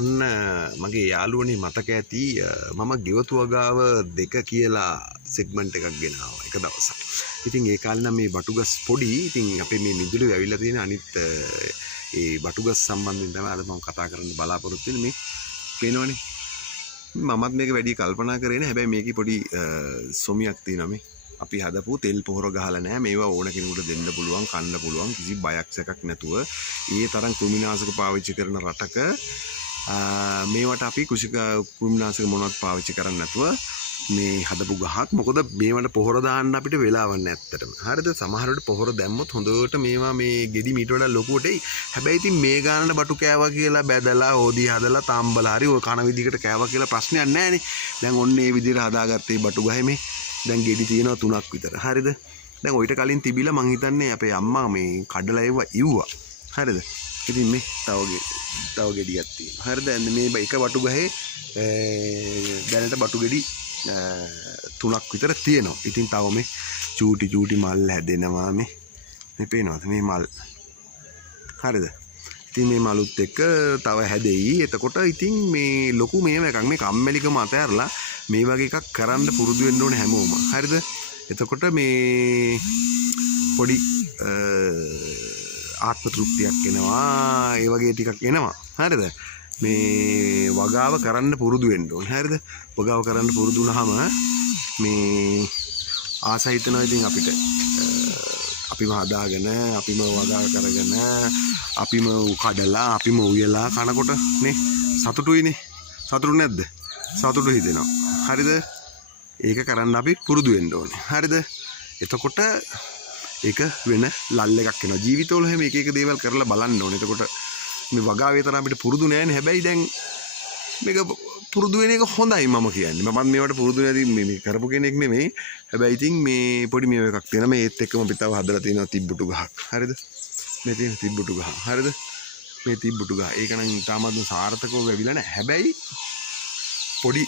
ඔන්න මගේ යාළුවනේ මතක ඇති මම ගෙවතු වගාව 2 කියලා සෙග්මන්ට් එකක් ගෙනාවා එක දවසක්. ඉතින් ඒ කාලේ නම් මේ බටුගස් පොඩි. ඉතින් අපේ මේ මිදුලේ ඇවිල්ලා තියෙන අනිත් ඒ බටුගස් සම්බන්ධයෙන් තමයි අද මම කතා කරන්න බලාපොරොත්තු වෙන්නේ. මේ පේනවනේ. මමත් මේක වැඩි කල්පනා කරේ නෑ. හැබැයි මේකේ පොඩි සොමියක් තියෙනවා මේ. අපි හදපු තෙල් පොහොර ගහලා නැහැ. මේවා ඕන කෙනෙකුට දෙන්න පුළුවන්, කන්න පුළුවන් කිසි බයක් සැකක් නැතුව. ඒ තරම් කෘමිනාශක පාවිච්චි කරන රටක මේවට අපි කෘමිනාශක මොනවත් පාවිච්චි කරන්නේ නැතුව මේ හදපු ගහක්. මොකද මේවට පොහොර දාන්න අපිට වෙලාවක් නැහැ ඇත්තටම. හරිද? සමහර වෙලට පොහොර දැම්මොත් හොඳට මේවා මේ ගෙඩි මීට වඩා ලොකුවට එයි. හැබැයි ඉතින් මේ ගානට බටු කෑවා කියලා බැදලා, ඕදී හදලා, තාම්බලා හරි ඔය කන විදිහකට කෑවා කියලා ප්‍රශ්නයක් නැහැ නේ. දැන් ඔන්න ඒ විදිහට හදාගත්තේ බටු ගහේ මේ දැන් ගෙඩි තියෙනවා 3ක් විතර. හරිද? දැන් ඔයිට කලින් තිබිලා මං හිතන්නේ අපේ අම්මා මේ කඩලා ඒව ඉව්වා. හරිද? ඉතින් මේ තව ගෙඩියක් තියෙනවා. හරිද? මේ එක බටු ගහේ දැනට බටු ගෙඩි 3ක් විතර තියෙනවා. ඉතින් තව මේ චූටි මල් හැදෙනවා මේ පේනවද මේ මල්? හරිද? ඉතින් මේ මලුත් එක්ක තව හැදෙයි. එතකොට ඉතින් මේ ලොකු මේව එකක් මේ කම්මැලිකම අතහැරලා මේ වගේ එකක් කරන්න පුරුදු වෙන්න ඕනේ හැමෝම. හරිද? එතකොට මේ පොඩි ආත්ම තෘප්තියක් එනවා. ඒ වගේ ටිකක් එනවා. හරිද? මේ වගාව කරන්න පුරුදු වෙන්න ඕනේ. හරිද? වගාව කරන්න පුරුදු වුණාම මේ ආස හිතනවා ඉතින් අපිට අපිම හදාගෙන අපිම වගාව කරගෙන අපිම කඩලා අපිම උයලා කනකොට නේ සතුටුයිනේ. සතුටු නැද්ද? සතුටු හිතෙනවා. හරිද? ඒක කරන්න අපි පුරුදු වෙන්න ඕනේ. හරිද? එතකොට ඒක වෙන ලල් එකක් වෙනවා. ජීවිතවල හැම එක දේවල් කරලා බලන්න ඕනේ. එතකොට මේ වගාවේ තරම් අපිට පුරුදු නෑනේ. හැබැයි දැන් මේක පුරුදු වෙන එක හොඳයි මම කියන්නේ. මමත් මේවට පුරුදු නැති මේ කරපු කෙනෙක් නෙමෙයි. හැබැයි ඉතින් මේ පොඩි මේව එකක් තියෙනවා. මේ ඒත් එක්කම අපි තව හදලා තියෙනවා තිබ්බුටු ගහක්. හරිද? මේ තියෙන තිබ්බුටු ගහ. හරිද? මේ තිබ්බුටු ගහ. ඒක නම් තාමත් සාර්ථකව වෙවිලා නැහැ. හැබැයි පොඩි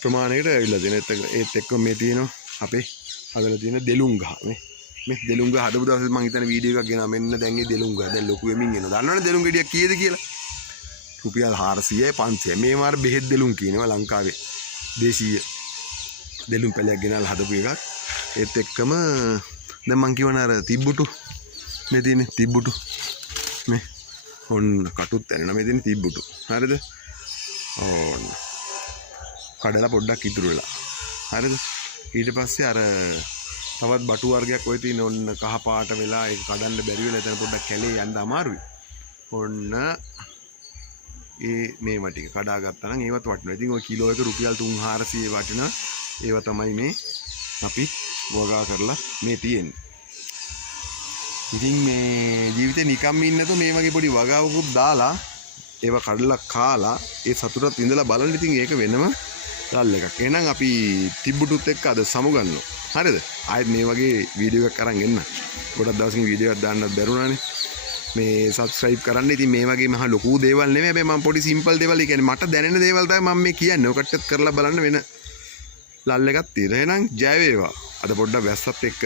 ප්‍රමාණයකට ඇවිල්ලා තියෙන. ඒත් එක්ක මේ තියෙනවා අපේ හදලා තියෙන දෙලුම් ගහ. මේ දෙලුම් ගහ හදපු දවසේ මම හිතන්නේ වීඩියෝ එකක් ගෙනා මෙන්න දැන් මේ දෙලුම් ගහ දැන් ලොකු වෙමින් එනවා. දන්නවනේ දෙලුම් ගෙඩියක් කීයද කියලා? රුපියල් 400යි 500යි. මේ මාර බෙහෙත් දෙලුම් කියනවා ලංකාවේ. දේශීය දෙලුම් පැලයක් ගෙනල්ලා හදපු එකක්. ඒත් එක්කම දැන් මං කියවන අර තිබ්බුටු මේ තියෙන තිබ්බුටු මේ ඔන්න කටුත් ඇනන මේ තියෙන තිබ්බුටු. හරිද? ඕන්න කඩලා පොඩ්ඩක් ඉතුරු වෙලා. හරිද? ඊට පස්සේ අර තවත් බටු වර්ගයක් ඔය තියෙන ඔන්න කහ පාට වෙලා ඒක කඩන්න බැරි වෙලා එතන පොඩ්ඩක් කැලේ යන්න අමාරුයි. ඔන්න මේ ටික කඩා ගත්තා නම් ඒවත් වටිනවා. ඉතින් ඔය කිලෝ එක රුපියල් 300-400 වටින ඒවා තමයි මේ අපි වගා කරලා මේ තියෙන්නේ. ඉතින් මේ ජීවිතේ නිකම්ම ඉන්න නැතුව මේ වගේ පොඩි වගාවකුත් දාලා ඒවා කඩලා කාලා ඒ සතුටත් ඉඳලා බලන්න. ඉතින් ඒක වෙනම රල් එකක්. එහෙනම් අපි තිබ්බුටුත් එක්ක අද සමුගන්නවා. හරිද? ආයෙත් මේ වගේ වීඩියෝ එකක් අරන් එන්න. ගොඩක් දවසකින් වීඩියෝ එකක් දාන්නත් බැරුණානේ. මේ සබ්ස්ක්‍රයිබ් කරන්න. ඉතින් මේ වගේ මහා ලොකු දේවල් නෙමෙයි. හැබැයි මම පොඩි සිම්පල් දේවල් කියන්නේ මට දැනෙන දේවල් තමයි මම මේ කියන්නේ. ඔකටත් කරලා බලන්න වෙන ලල් එකක් තියෙනවා. එහෙනම් ජය වේවා. අද පොඩ්ඩක් වැස්සත් එක්ක